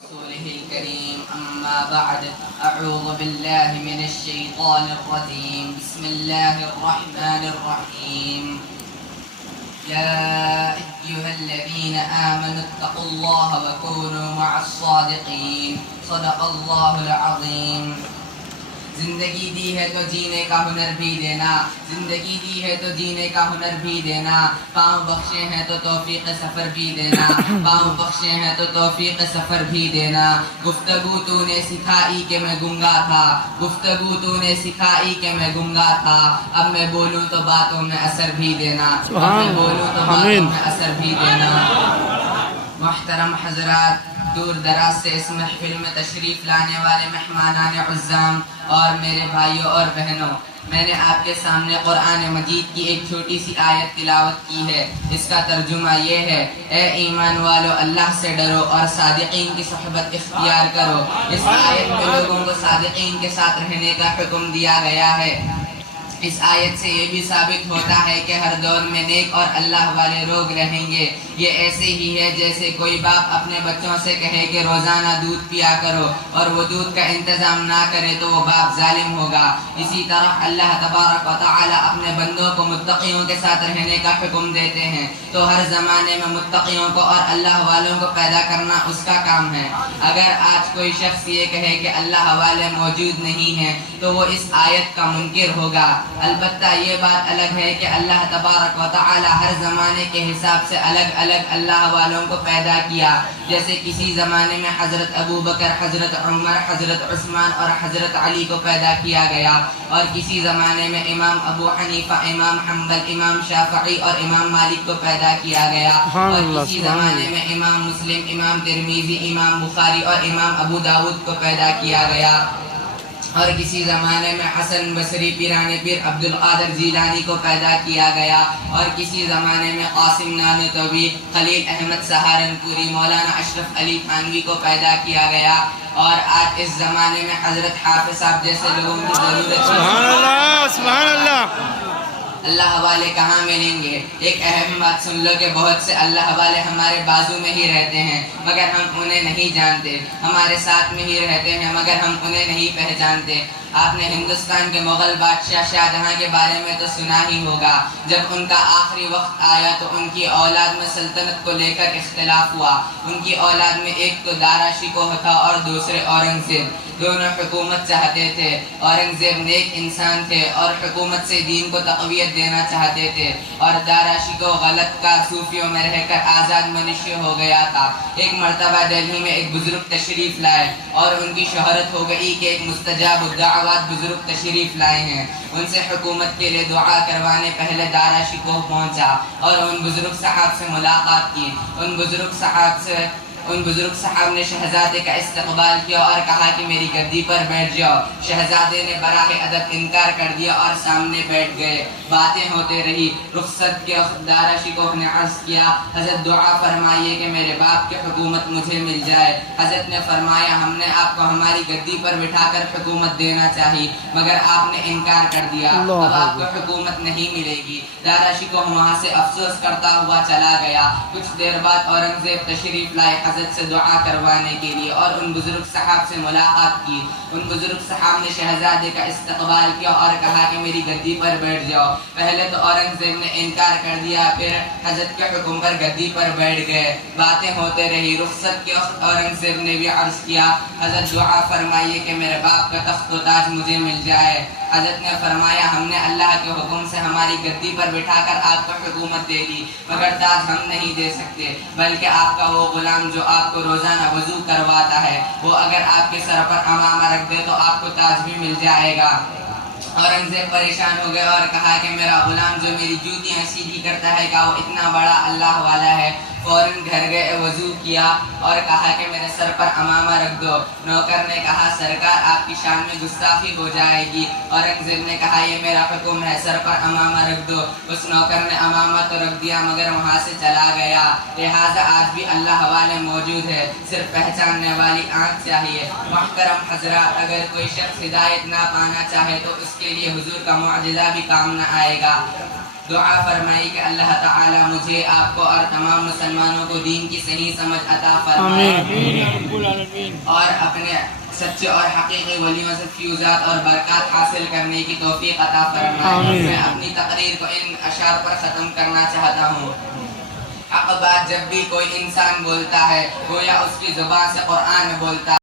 رسوله الكريم أما بعد أعوذ بالله من الشيطان الرجيم بسم الله الرحمن الرحيم يا أيها الذين آمنوا اتقوا الله وكونوا مع الصادقين صدق الله العظيم زندگی دی ہے تو جینے کا ہنر بھی دینا، زندگی دی ہے تو جینے کا ہنر بھی دینا، پاؤں بخشے ہیں تو توفیق سفر بھی دینا، پاؤں بخشے ہیں تو توفیق سفر بھی دینا۔ گفتگو تو نے سکھائی کہ میں گنگا تھا، گفتگو تو نے سکھائی کہ میں گنگا تھا، اب میں بولوں تو باتوں میں اثر بھی دینا، اب میں بولوں تو باتوں میں اثر بھی دینا۔ محترم حضرات، دور دراز سے اس محفل میں تشریف لانے والے مہمانان عزام اور میرے بھائیوں اور بہنوں، میں نے آپ کے سامنے قرآن مجید کی ایک چھوٹی سی آیت تلاوت کی ہے۔ اس کا ترجمہ یہ ہے: اے ایمان والو، اللہ سے ڈرو اور صادقین کی صحبت اختیار کرو۔ اس آیت میں لوگوں کو صادقین کے ساتھ رہنے کا حکم دیا گیا ہے۔ اس آیت سے یہ بھی ثابت ہوتا ہے کہ ہر دور میں نیک اور اللہ والے لوگ رہیں گے۔ یہ ایسے ہی ہے جیسے کوئی باپ اپنے بچوں سے کہے کہ روزانہ دودھ پیا کرو اور وہ دودھ کا انتظام نہ کرے تو وہ باپ ظالم ہوگا۔ اسی طرح اللہ تبارک و تعالی اپنے بندوں کو متقیوں کے ساتھ رہنے کا حکم دیتے ہیں، تو ہر زمانے میں متقیوں کو اور اللہ والوں کو پیدا کرنا اس کا کام ہے۔ اگر آج کوئی شخص یہ کہے کہ اللہ والے موجود نہیں ہیں تو وہ اس آیت کا منکر ہوگا۔ البتہ یہ بات الگ ہے کہ اللہ تبارک و تعالی ہر زمانے کے حساب سے الگ الگ اللہ والوں کو پیدا کیا۔ جیسے کسی زمانے میں حضرت ابو بکر، حضرت عمر، حضرت عثمان اور حضرت علی کو پیدا کیا گیا، اور کسی زمانے میں امام ابو حنیفہ، امام حنبل، امام شافعی اور امام مالک کو پیدا کیا گیا، اور کسی زمانے میں امام مسلم، امام ترمذی، امام بخاری اور امام ابو داود کو پیدا کیا گیا، اور کسی زمانے میں حسن بصری، پیران پیر عبد القادر جیلانی کو پیدا کیا گیا، اور کسی زمانے میں قاسم نانوتوی، خلیل احمد سہارنپوری، مولانا اشرف علی تھانوی کو پیدا کیا گیا، اور آج اس زمانے میں حضرت حافظ صاحب جیسے لوگوں کی ضرورت ہے۔ سبحان اللہ، سبحان اللہ۔ اللہ والے کہاں ملیں گے؟ ایک اہم بات سن لو کہ بہت سے اللہ والے ہمارے بازو میں ہی رہتے ہیں مگر ہم انہیں نہیں جانتے، ہمارے ساتھ میں ہی رہتے ہیں مگر ہم انہیں نہیں پہچانتے۔ آپ نے ہندوستان کے مغل بادشاہ شاہ جہاں کے بارے میں تو سنا ہی ہوگا۔ جب ان کا آخری وقت آیا تو ان کی اولاد میں سلطنت کو لے کر اختلاف ہوا۔ ان کی اولاد میں ایک تو دارا شکوہ تھا اور دوسرے اورنگزیب۔ دونوں حکومت چاہتے تھے۔ اورنگزیب نیک انسان تھے اور حکومت سے دین کو تقویت دینا چاہتے تھے، اور دارا شکوہ غلط کار صوفیوں میں رہ کر آزاد منشی ہو گیا تھا۔ ایک مرتبہ دہلی میں ایک بزرگ تشریف لائے اور ان کی شہرت ہو گئی کہ ایک مستجاب الدعوات بزرگ تشریف لائے ہیں۔ ان سے حکومت کے لیے دعا کروانے پہلے دارا شکوہ پہنچا اور ان بزرگ صاحب سے ملاقات کی۔ ان بزرگ صاحب نے شہزادے کا استقبال کیا اور کہا کہ میری گدی پر بیٹھ جاؤ۔ شہزادے نے براہ ادب انکار کر دیا اور سامنے بیٹھ گئے۔ باتیں ہوتے رہی۔ رخصت کے دارا شکوہ نے عرض کیا، حضرت دعا فرمائیے کہ میرے باپ کی حکومت مجھے مل جائے۔ حضرت نے فرمایا، ہم نے آپ کو ہماری گدی پر بٹھا کر حکومت دینا چاہیے مگر آپ نے انکار کر دیا، اب آپ کو حکومت نہیں ملے گی۔ دارا شکوہ وہاں سے افسوس کرتا ہوا چلا گیا۔ کچھ دیر بعد اورنگزیب تشریف لائے حضرت سے دعا کروانے کے لیے اور ان بزرگ صاحب سے ملاقات کی۔ ان بزرگ صاحب نے شہزادے کا استقبال کیا اور کہا کہ میری گدی پر بیٹھ جاؤ۔ پہلے تو اورنگزیب نے انکار کر دیا، پھر حضرت کے حکم پر گدی پر بیٹھ گئے۔ باتیں ہوتے رہی۔ رخصت کے وقت اورنگزیب نے بھی عرض کیا، حضرت دعا فرمائیے کہ میرے باپ کا تخت و تاج مجھے مل جائے۔ حضرت نے فرمایا، ہم نے اللہ کے حکم سے ہماری گدی پر بٹھا کر آپ کو حکومت دے دی مگر تاج ہم نہیں دے سکتے، بلکہ آپ کا وہ غلام جو آپ کو روزانہ وضو کرواتا ہے، وہ اگر آپ کے سر پر امامہ رکھ دے تو آپ کو تاج بھی مل جائے گا۔ اورنگزیب پریشان ہو گیا اور کہا کہ میرا غلام جو میری جوتیاں سیدھی کرتا ہے کیا وہ اتنا بڑا اللہ والا ہے؟ فوراً گھر گئے، وضو کیا اور کہا کہ میرے سر پر امامہ رکھ دو۔ نوکر نے کہا، سرکار آپ کی شان میں گستاخی ہو جائے گی۔ اورنگزیب نے کہا، یہ میرا حکم ہے، سر پر امامہ رکھ دو۔ اس نوکر نے امامہ تو رکھ دیا مگر وہاں سے چلا گیا۔ لہٰذا آج بھی اللہ والے موجود ہے، صرف پہچاننے والی آنکھ چاہیے۔ محترم حضرات، اگر کوئی شخص ہدایت نہ پانا چاہے تو اس کے لیے حضور کا معجزہ بھی کام نہ آئے گا۔ دعا فرمائی کہ اللہ تعالی مجھے آپ کو اور تمام مسلمانوں کو دین کی صحیح سمجھ عطا فرمائے اور اپنے سچے اور حقیقی ولیوں سے فیوزات اور برکات حاصل کرنے کی توفیق عطا فرمائے. میں اپنی تقریر کو ان اشعار پر ختم کرنا چاہتا ہوں. حق بات جب بھی کوئی انسان بولتا ہے گویا اس کی زبان سے قرآن میں بولتا ہے.